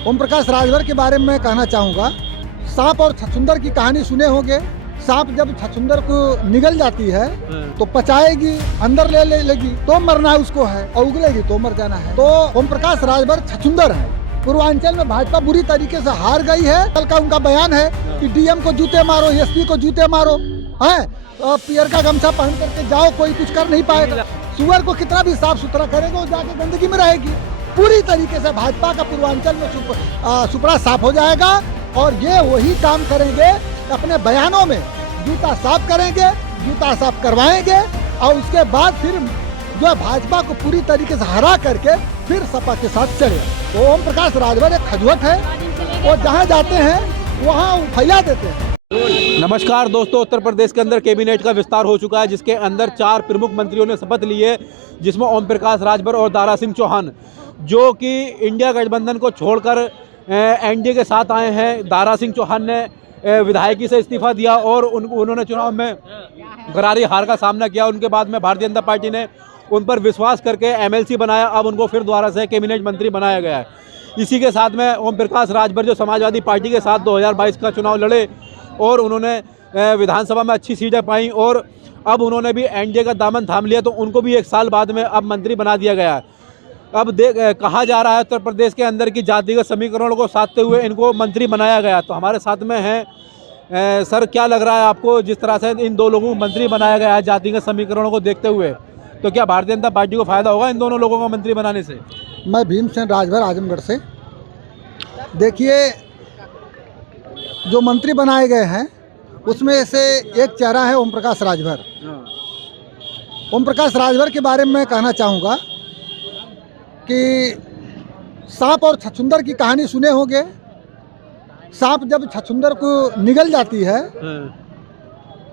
ओम प्रकाश राजभर के बारे में मैं कहना चाहूँगा, सांप और छछूंदर की कहानी सुने होंगे। सांप जब छछूंदर को निगल जाती है तो पचाएगी, अंदर ले लेगी तो मरना उसको है, और उगलेगी तो मर जाना है। तो ओम प्रकाश राजभर छछूंदर है। पूर्वांचल में भाजपा बुरी तरीके से हार गई है। कल का उनका बयान है कि डीएम को जूते मारो, एसपी को जूते मारो, है पियर का गमछा पहन करके जाओ, कोई कुछ कर नहीं पाएगा। सुअर को कितना भी साफ सुथरा करेगा वो जाके गंदगी में रहेगी। पूरी तरीके से भाजपा का पूर्वांचल में सुपड़ा साफ हो जाएगा, और ये वही काम करेंगे। अपने बयानों में जूता साफ करेंगे, जूता साफ करवाएंगे, और उसके बाद फिर जो भाजपा को पूरी तरीके से हरा करके फिर सपा के साथ चले। तो ओम प्रकाश राजभर एक खजवट है, वो जहाँ जाते हैं वहाँ फैला देते हैं। नमस्कार दोस्तों, उत्तर प्रदेश के अंदर कैबिनेट का विस्तार हो चुका है, जिसके अंदर 4 प्रमुख मंत्रियों ने शपथ ली है, जिसमें ओम प्रकाश राजभर और दारा सिंह चौहान, जो कि इंडिया गठबंधन को छोड़कर एनडीए के साथ आए हैं। दारा सिंह चौहान ने विधायकी से इस्तीफा दिया और उन्होंने चुनाव में करारी हार का सामना किया। उनके बाद में भारतीय जनता पार्टी ने उन पर विश्वास करके एमएलसी बनाया। अब उनको फिर दोबारा से कैबिनेट मंत्री बनाया गया है। इसी के साथ में ओम प्रकाश राजभर जो समाजवादी पार्टी के साथ 2022 का चुनाव लड़े और उन्होंने विधानसभा में अच्छी सीटें पाई, और अब उन्होंने भी एनडीए का दामन थाम लिया, तो उनको भी 1 साल बाद में अब मंत्री बना दिया गया है। अब कहा जा रहा है उत्तर प्रदेश के अंदर की जातिगत समीकरणों को साधते हुए इनको मंत्री बनाया गया। तो हमारे साथ में हैं सर, क्या लग रहा है आपको, जिस तरह से इन 2 लोगों को मंत्री बनाया गया है जातिगत समीकरणों को देखते हुए, तो क्या भारतीय जनता पार्टी को फायदा होगा इन दोनों लोगों को मंत्री बनाने से? मैं भीमसेन राजभर आजमगढ़ से। देखिए, जो मंत्री बनाए गए हैं उसमें से एक चेहरा है ओम प्रकाश राजभर। ओम प्रकाश राजभर के बारे में मैं कहना चाहूँगा कि सांप और छछूंदर की कहानी सुने होंगे। सांप जब छछूंदर को निगल जाती है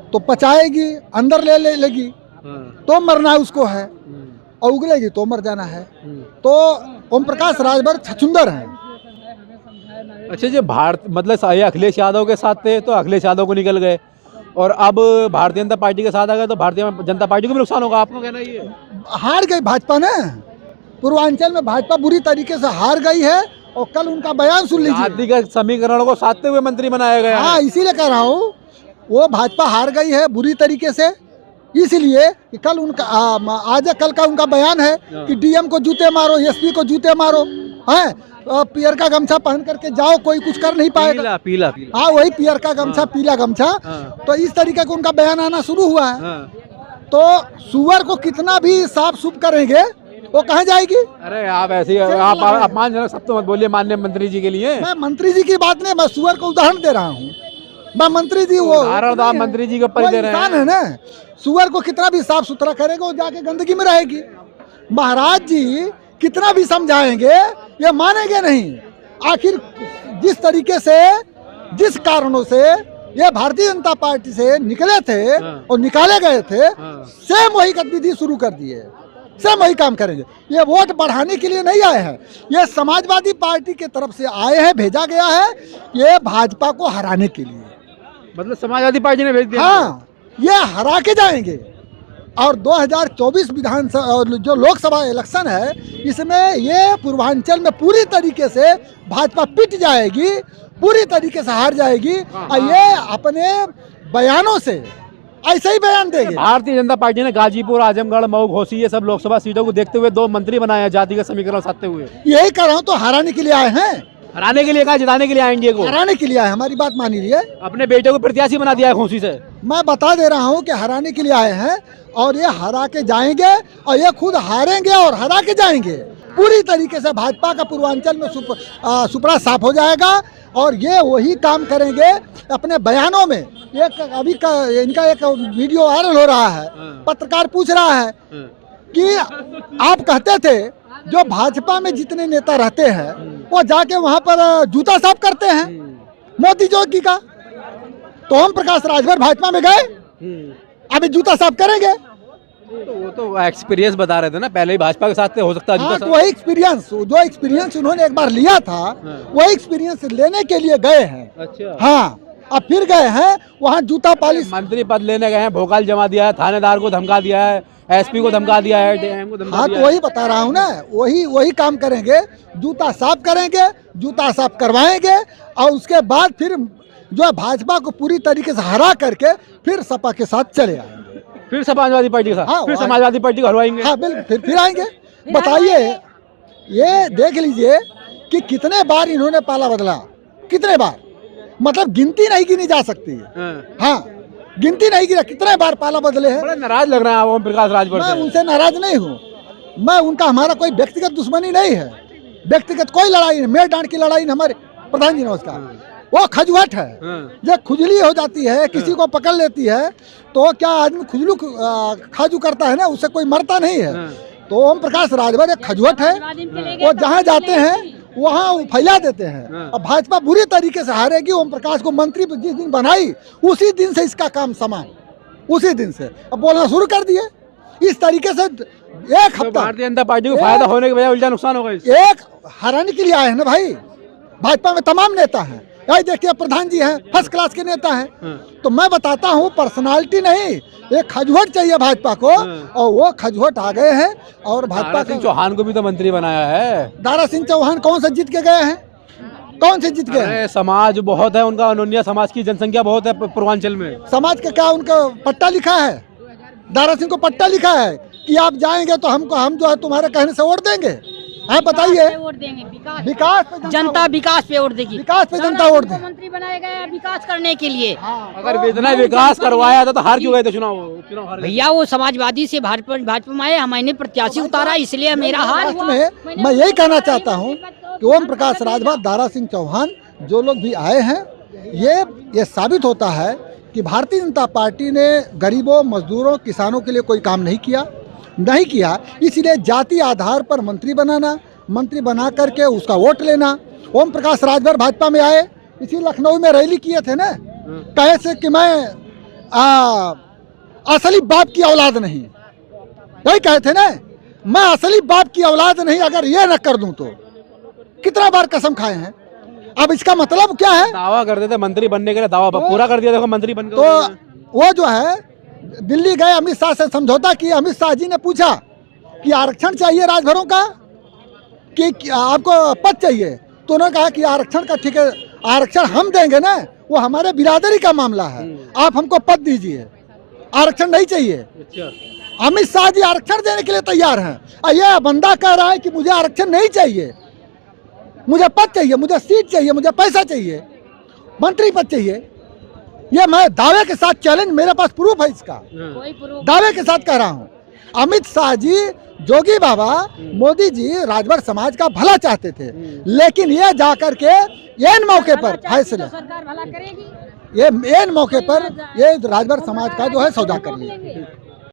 तो पचाएगी, अंदर ले लेगी तो मरना उसको है, और उगलेगी तो मर जाना है। तो ओम प्रकाश राजभर छछूंदर हैं। अच्छा जी, मतलब अखिलेश यादव के साथ थे तो अखिलेश यादव को निकल गए, और अब भारतीय जनता पार्टी के साथ आ गए तो भारतीय जनता पार्टी को भी नुकसान होगा। आपको कहना ये हार गई भाजपा ने। पूर्वांचल में भाजपा बुरी तरीके से हार गई है, और कल उनका बयान सुन लीजिए। जातिगत समीकरणों को साधते हुए मंत्री बनाया गया। हाँ, इसीलिए कह रहा हूँ, वो भाजपा हार गई है बुरी तरीके से, इसलिए कि कल उनका कल का उनका बयान है कि डीएम को जूते मारो, एसपी को जूते मारो, है पियर का गमछा पहन करके जाओ, कोई कुछ कर नहीं पाएगा। पीला। हाँ, वही पियर का गमछा, पीला गमछा। तो इस तरीके का उनका बयान आना शुरू हुआ है। तो सुअर को कितना भी साफ सुफ करेंगे वो कहाँ जाएगी? अरे आप ऐसे आप अपमानजनक शब्द मत बोलिए माननीय मंत्री जी के लिए। मैं मंत्री जी की बात नहीं, मैं सुअर को उदाहरण दे रहा हूँ। मैं मंत्री जी वो मंत्री जी के ऊपर दे रहे हैं। है ना, सुअर को कितना भी साफ सुथरा करेगा वो जाके गंदगी में रहेगी। महाराज जी कितना भी समझाएंगे ये मानेंगे नहीं। आखिर जिस तरीके से, जिस कारणों से ये भारतीय जनता पार्टी से निकले थे और निकाले गए थे, सेम वही गतिविधि शुरू कर दिए, सेम वही काम करेंगे। ये वोट बढ़ाने के लिए नहीं आए हैं, ये समाजवादी पार्टी के तरफ से आए हैं, भेजा गया है ये भाजपा को हराने के लिए। मतलब समाजवादी पार्टी ने भेज दिया? हाँ, ये हरा के जाएंगे। और 2024 विधानसभा जो लोकसभा इलेक्शन है, इसमें ये पूर्वांचल में पूरी तरीके से भाजपा पिट जाएगी, पूरी तरीके से हार जाएगी। और ये अपने बयानों से ऐसे ही बयान देंगे। भारतीय जनता पार्टी ने गाजीपुर, आजमगढ़, मऊ, घोसी ये सब लोकसभा सीटों को देखते हुए 2 मंत्री बनाए हैं जातिगत समीकरण साधते हुए। यही कर रहा हूँ, तो हराने के लिए आए हैं। हराने के लिए कहा, जिताने के लिए एनडीए को हराने के लिए आए। हमारी बात मान लीजिए। अपने बेटे को प्रत्याशी बना दिया है घोसी से। मैं बता दे रहा हूँ कि हराने के लिए आए हैं, और ये हरा के जाएंगे, और ये खुद हारेंगे और हरा के जाएंगे। पूरी तरीके से भाजपा का पूर्वांचल में सुपड़ा साफ हो जाएगा, और ये वही काम करेंगे। अपने बयानों में एक अभी इनका एक वीडियो वायरल हो रहा है। पत्रकार पूछ रहा है कि आप कहते थे जो भाजपा में जितने नेता रहते हैं वो जाके वहां पर जूता साफ करते हैं मोदी जोगी का, तो ओम प्रकाश राजभर भाजपा में गए, अभी जूता साफ करेंगे। तो वो तो एक्सपीरियंस बता रहे थे ना, पहले ही भाजपा के साथ थे, हो सकता है हाँ, तो वही एक्सपीरियंस, जो एक्सपीरियंस उन्होंने एक बार लिया था, वही एक्सपीरियंस लेने के लिए गए हैं। अच्छा। हाँ, अब फिर गए हैं वहाँ जूता पालिश। मंत्री पद लेने गए हैं, भोकाल जमा दिया है, थानेदार को धमका दिया है, एसपी को धमका दिया है, डीएम को धमका हाँ, दिया तो वही बता रहा हूँ ना, वही काम करेंगे, जूता साफ करेंगे, जूता साफ करवाएंगे और उसके बाद फिर जो है भाजपा को पूरी तरीके से हरा करके फिर सपा के साथ चले आएंगे। फिर समाजवादी पार्टी का हाँ, फिर समाजवादी पार्टी को हरवाएंगे। हाँ बिल्कुल, फिर आएंगे। बताइए, ये देख लीजिए कि कितने बार इन्होंने पाला बदला, कितने बार, मतलब गिनती नहीं गिनी जा सकती है। हाँ, गिनती नहीं गिरा, कितने बार पाला बदले हैं। बड़ा नाराज लग रहा है आप ओम प्रकाश राजभर मैं से। उनसे नाराज नहीं हूँ, मैं उनका, हमारा कोई व्यक्तिगत दुश्मनी नहीं है, व्यक्तिगत कोई लड़ाई नहीं, मेर डांड की लड़ाई नहीं हमारे प्रधान जी ने उसका, वो खजुहट है। जब खुजली हो जाती है, किसी को पकड़ लेती है, तो क्या आदमी खुजलू खाजू करता है ना, उससे कोई मरता नहीं है। तो ओम प्रकाश राजभर एक खजुहट है, वो जहाँ जाते हैं वहाँ फैला देते हैं। अब भाजपा बुरी तरीके से हारेगी, ओम प्रकाश को मंत्री जिस दिन बनाई उसी दिन से इसका काम समान, उसी दिन से अब बोलना शुरू कर दिए इस तरीके से। एक तो हफ्ता भारतीय जनता पार्टी को फायदा होने के बजाय उल्टा नुकसान होगा इससे। एक हराने के लिए आए हैं ना भाई, भाजपा में तमाम नेता हैं, यही देखिए प्रधान जी हैं, फर्स्ट क्लास के नेता हैं। तो मैं बताता हूँ, पर्सनालिटी नहीं, एक खजुहट चाहिए भाजपा को, और वो खजुहट आ गए हैं। और भाजपा दारा सिंह चौहान को भी तो मंत्री बनाया है। दारा सिंह चौहान कौन से जीत के गए हैं, कौन से जीत गए हैं? अरे समाज बहुत है उनका, अनोनिया समाज की जनसंख्या बहुत है पूर्वांचल में। समाज का क्या उनका पट्टा लिखा है? दारा सिंह को पट्टा लिखा है कि आप जाएंगे तो हमको, हम जो है तुम्हारे कहने से वोट देंगे। आप बताइए, वोट देंगे, विकास पे जनता विकास पे वोट देगी, विकास पे जनता वोट देगी। मंत्री बनाया गया है विकास करने के लिए। अगर इतना विकास करवाया था तो हार क्यों गए थे चुनाव हार गए। भैया वो समाजवादी से भाजपा में आए, हमने प्रत्याशी उतारा, इसलिए मेरा हार लास्ट हुआ। में मैं यही कहना चाहता हूँ कि ओम प्रकाश राजभर, दारा सिंह चौहान जो लोग भी आए हैं, ये साबित होता है कि भारतीय जनता पार्टी ने गरीबों, मजदूरों, किसानों के लिए कोई काम नहीं किया। इसलिए जाति आधार पर मंत्री बनाना, मंत्री बना करके उसका वोट लेना। ओम प्रकाश राजभर भाजपा में आए, इसी लखनऊ में रैली किए थे ना, कहे से कि मैं असली बाप की औलाद नहीं, यही कहे थे ना, मैं असली बाप की औलाद नहीं, अगर ये न कर दूं तो। कितना बार कसम खाए हैं। अब इसका मतलब क्या है? दावा करते थे मंत्री बनने के लिए, दावा पूरा कर दिया, देखो मंत्री बन गए। तो वो जो है दिल्ली गए, अमित शाह से समझौता किया। अमित शाह जी ने पूछा कि आरक्षण चाहिए राजभरों का कि आपको पद चाहिए, तो उन्होंने कहा कि आरक्षण का ठीक है, आरक्षण हम देंगे ना, वो हमारे बिरादरी का मामला है, आप हमको पद दीजिए, आरक्षण नहीं चाहिए। अमित शाह जी आरक्षण देने के लिए तैयार हैं, और यह बंदा कह रहा है कि मुझे आरक्षण नहीं चाहिए, मुझे पद चाहिए, मुझे सीट चाहिए, मुझे पैसा चाहिए, मंत्री पद चाहिए। ये मैं दावे के साथ चैलेंज, मेरे पास प्रूफ है इसका, दावे के साथ कह रहा हूँ। अमित शाह जी, जोगी बाबा, मोदी जी राजभर समाज का भला चाहते थे, लेकिन ये जाकर के एन मौके पर फैसला, सरकार भला करेगी, ये एन मौके पर ये राजभर समाज का जो है सौदा कर लिया।